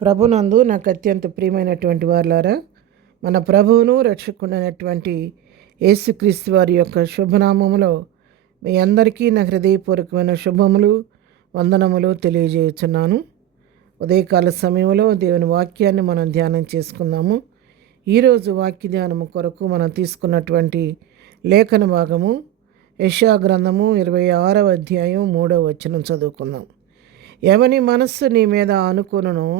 ప్రభునందు నాకు అత్యంత ప్రియమైనటువంటి వారులారా, మన ప్రభువును రక్షకుడైనటువంటి యేసుక్రీస్తు వారి యొక్క శుభనామములో మీ అందరికీ నా హృదయపూర్వకమైన శుభములు, వందనములు తెలియజేయుచున్నాను. ఉదయకాల సమయంలో దేవుని వాక్యాన్ని మనం ధ్యానం చేసుకుందాము. ఈరోజు వాక్య ధ్యానము కొరకు మనం తీసుకున్నటువంటి లేఖన భాగము యెషయా గ్రంథము 26వ అధ్యాయం 3వ వచనం చదువుకుందాం. ఎవని మనస్సు నీ మీద ఆనుకొనునో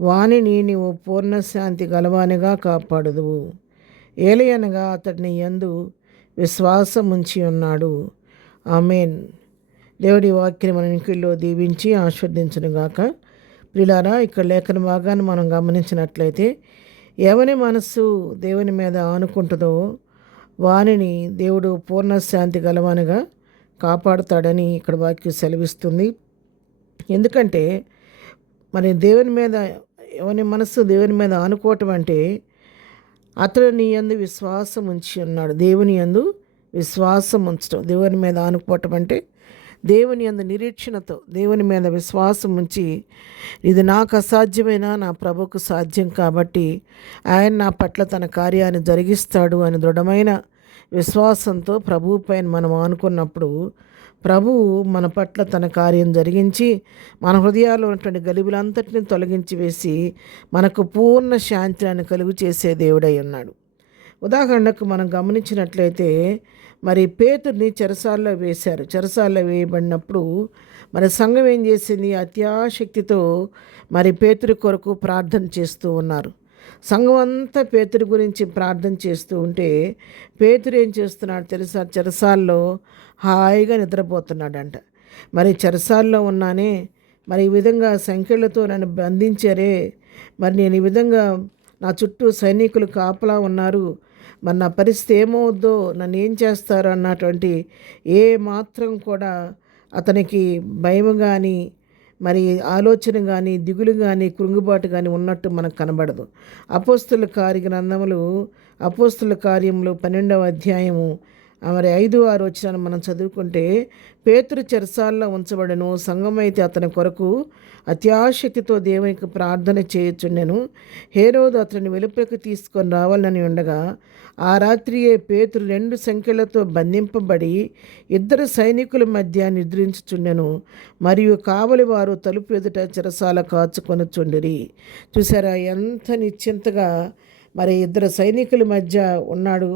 వానిని నీవు పూర్ణశాంతి గలవానిగా కాపాడుదువు. ఏలయనగా అతడిని యందు విశ్వాసముంచి ఉన్నాడు. ఆమేన్. దేవుడి వాక్యం మన ఇంటిలో దీవించి ఆస్వాదించునుగాక. ప్రియులారా, ఇక్కడ లేఖన భాగాన్ని మనం గమనించినట్లయితే ఎవని మనస్సు దేవుని మీద ఆనుకుంటుందో వానిని దేవుడు పూర్ణశాంతి గలవానిగా కాపాడుతాడని ఇక్కడ వాక్యం సెలవిస్తుంది. ఎందుకంటే మరి దేవుని మీద ఎవని మనస్సు దేవుని మీద ఆనుకోవటం అంటే అతడు నీ యందు విశ్వాసం ఉంచి ఉన్నాడు. దేవుని యందు విశ్వాసం ఉంచడం, దేవుని మీద ఆనుకోవటం అంటే దేవుని యందు నిరీక్షణతో దేవుని మీద విశ్వాసం ఉంచి, ఇది నాకు అసాధ్యమైన నా ప్రభువుకు సాధ్యం కాబట్టి ఆయన నా పట్ల తన కార్యాన్ని జరిగిస్తాడు అని దృఢమైన విశ్వాసంతో ప్రభువు పైన మనం ఆనుకున్నప్పుడు ప్రభువు మన పట్ల తన కార్యం జరిగించి మన హృదయాల్లో ఉన్నటువంటి గలిబులంతటిని తొలగించి వేసి మనకు పూర్ణ శాంతిని కలుగు చేసే దేవుడై ఉన్నాడు. ఉదాహరణకు మనం గమనించినట్లయితే మరి పేతుర్ని చెరసాల్లో వేశారు. చెరసాల్లో వేయబడినప్పుడు మరి సంఘం ఏం చేసింది? అత్యాశక్తితో మరి పేతురు కొరకు ప్రార్థన చేస్తూ ఉన్నారు. సంఘం అంతా పేతురు గురించి ప్రార్థన చేస్తూ ఉంటే పేతురు ఏం చేస్తున్నాడు తెలుసా? చెరసాల్లో హాయిగా నిద్రపోతున్నాడంట. మరి చెరసాల్లో ఉన్నానే, మరి ఈ విధంగా సంఖ్యలతో నన్ను బంధించారే, మరి నేను ఈ విధంగా నా చుట్టూ సైనికులు కాపలా ఉన్నారు, మరి నా పరిస్థితి ఏమవుద్దో, నన్ను ఏం చేస్తారో అన్నటువంటి ఏ మాత్రం కూడా అతనికి భయం కానీ మరి ఆలోచన కానీ దిగులు కానీ కృంగుబాటు కానీ ఉన్నట్టు మనకు కనబడదు. అపోస్తుల గ్రంథములు అపోస్తుల కార్యములు 12వ అధ్యాయము మరి 5-6 వచనాలు మనం చదువుకుంటే, పేతురు చెరసాల్లో ఉంచబడను, సంఘమైతే అతని కొరకు అత్యాశక్తితో దేవునికి ప్రార్థన చేయుచుండెను. హేరోదు అతని వెలుపలికి తీసుకొని రావాలని ఉండగా ఆ రాత్రియే పేతురు 2 సంఖ్యలతో బంధింపబడి 2 సైనికుల మధ్య నిద్రించుచుండెను. మరియు కావలి వారు తలుపు ఎదుట చెరసాల కాచుకొనుచుండిరి. చూసారా ఎంత నిశ్చింతగా? మరి 2 సైనికుల మధ్య ఉన్నాడు,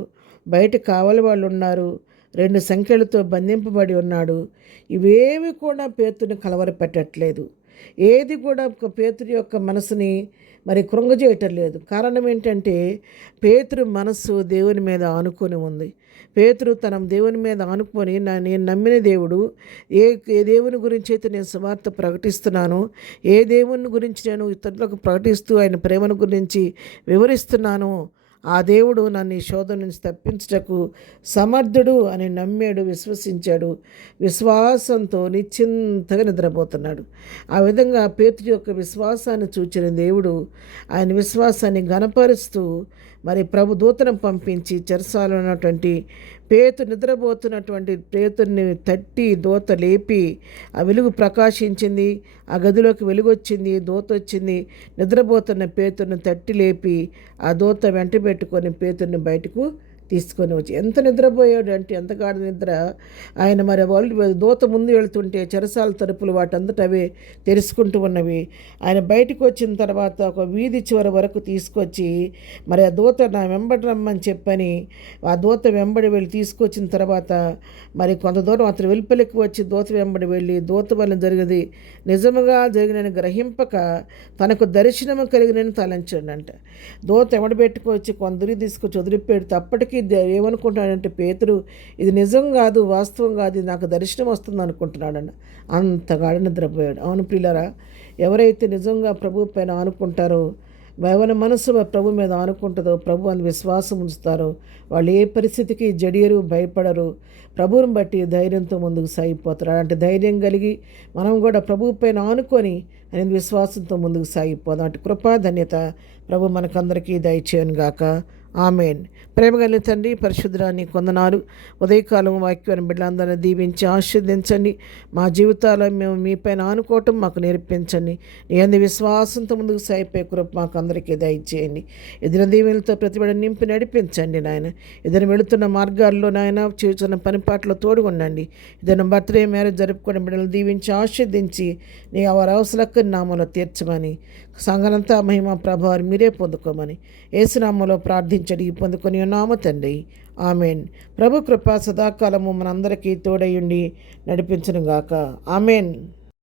బయట కావలి వాళ్ళు ఉన్నారు, 2 సంఖ్యలతో బంధింపబడి ఉన్నాడు. ఇవేవి కూడా పేతురుని కలవరపెట్టట్లేదు. ఏది కూడా పేతురు యొక్క మనసుని మరి కృంగజేయటం లేదు. కారణం ఏంటంటే పేతురు మనస్సు దేవుని మీద ఆనుకొని ఉంది. పేతురు తన దేవుని మీద ఆనుకొని నేను నమ్మిన దేవుడు, ఏ దేవుని గురించి అయితే నేను సువార్త ప్రకటిస్తున్నాను, ఏ దేవుని గురించి నేను ఇతరులకు ప్రకటిస్తూ ఆయన ప్రేమను గురించి వివరిస్తున్నాను, ఆ దేవుడు నన్ను ఈ శోధన నుంచి తప్పించటకు సమర్థుడు అని నమ్మాడు, విశ్వసించాడు. విశ్వాసంతో నిశ్చింతగా నిద్రపోతున్నాడు. ఆ విధంగా పేతురు యొక్క విశ్వాసాన్ని చూచిన దేవుడు ఆయన విశ్వాసాన్ని ఘనపరుస్తూ మరి ప్రభు దూతను పంపించి చెరసాలలో ఉన్నటువంటి నిద్రపోతున్నటువంటి పేతుర్ని తట్టి దూత లేపి ఆ వెలుగు ప్రకాశించింది. ఆ గదిలోకి వెలుగు వచ్చింది, దూత వచ్చింది. నిద్రపోతున్న పేతుర్ని తట్టి లేపి ఆ దూత వెంట పెట్టుకొని పేతుర్ని బయటకు తీసుకొని వచ్చి, ఎంత నిద్రపోయాడు అంటే ఎంత గాఢ నిద్ర. ఆయన మరి వాళ్ళు దూత ముందు వెళుతుంటే చెరసాల తలుపులు వాటంతట అవే తెరుచుకుంటూ ఉన్నవి. ఆయన బయటకు వచ్చిన తర్వాత ఒక వీధి చివరి వరకు తీసుకొచ్చి మరి ఆ దూత నా వెంబడి రమ్మని చెప్పని ఆ దూత వెంబడి వెళ్ళి తీసుకొచ్చిన తర్వాత మరి కొంత దూరం అతను వెలుపలికి వచ్చి దూత వెంబడి వెళ్ళి దూత వల్ల జరిగింది నిజముగా జరిగినని గ్రహింపక తనకు దర్శనము కలిగినని తలంచాడంట. దూత వెంబడి పెట్టుకొచ్చి కొందరు తీసుకొచ్చి వదిలిపెడితే అప్పటికీ ఏమనుకుంటున్నాడంటే పేతురు, ఇది నిజం కాదు, వాస్తవం కాదు, ఇది నాకు దర్శనం వస్తుంది అనుకుంటున్నాడన్న. అంతగా నిద్రపోయాడు. అవును ప్రియులారా, ఎవరైతే నిజంగా ప్రభు పైన ఆనుకుంటారో, ఎవరి మనసు ప్రభు మీద ఆనుకుంటుందో, ప్రభు అని విశ్వాసం ఉంచుతారో వాళ్ళు ఏ పరిస్థితికి జడియరు, భయపడరు. ప్రభువుని బట్టి ధైర్యంతో ముందుకు సాగిపోతారు. అలాంటి ధైర్యం కలిగి మనం కూడా ప్రభు పైన ఆనుకొని ఆయన విశ్వాసంతో ముందుకు సాగిపోదాం. అటు కృపా ధన్యత ప్రభు మనకందరికీ దయచేయను గాక. ఆమెన్. ప్రేమగల తండ్రి, పరిశుద్ధురాని కొందనాలు. ఉదయకాలం వాక్యాన్ని బిడ్డలందరినీ దీవించి ఆశీర్వదించండి. మా జీవితాల్లో మేము మీపైన ఆనుకోవటం మాకు నేర్పించండి. నీ అందు విశ్వాసంతో ముందుకు సాగిపోయే కృప మాకు అందరికీ దయచేయండి. ఎదిన దీవెనలతో ప్రతిబిడ నింపి నడిపించండి నాయన. ఏదైనా వెళుతున్న మార్గాల్లో నాయన చేస్తున్న పనిపాట్లో తోడుగుండండి. ఏదైనా బర్త్డే మ్యారేజ్ జరుపుకునే బిడ్డలు దీవించి ఆశీర్దించి నీ వారి అవసరక్క నామంలో తీర్చమని, సంఘనంతా మహిమ ప్రభావాన్ని మీరే పొందుకోమని యేసునామంలో ప్రార్థించడి పొందుకొని ఉన్నాము తండ్రి. ఆమెన్. ప్రభు కృప సదాకాలము మనందరికీ తోడయుండి నడిపించునుగాక. ఆమెన్.